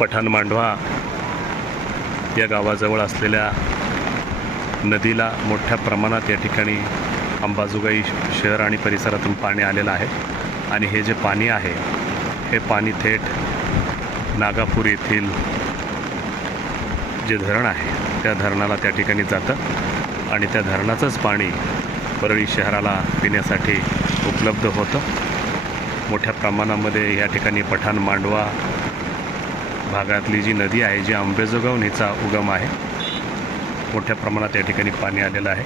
पठाण मांडवा या गावाजवळ असलेल्या नदीला मोठ्या प्रमाणात या ठिकाणी अंबाजोगाई शहर आणि परिसरातून पाणी आलेलं आहे. आणि हे जे पाणी आहे हे पाणी थेट नागापूर येथील जे धरण आहे त्या धरणाला त्या ठिकाणी जातं आणि त्या धरणाचंच पाणी परळी शहराला पिण्यासाठी उपलब्ध होतं. मोठ्या प्रमाणामध्ये या ठिकाणी पठाण मांडवा भागातली जी नदी आहे जी आंबेजोगावणीचा उगम आहे मोठ्या प्रमाणात या ठिकाणी पाणी आलेलं आहे.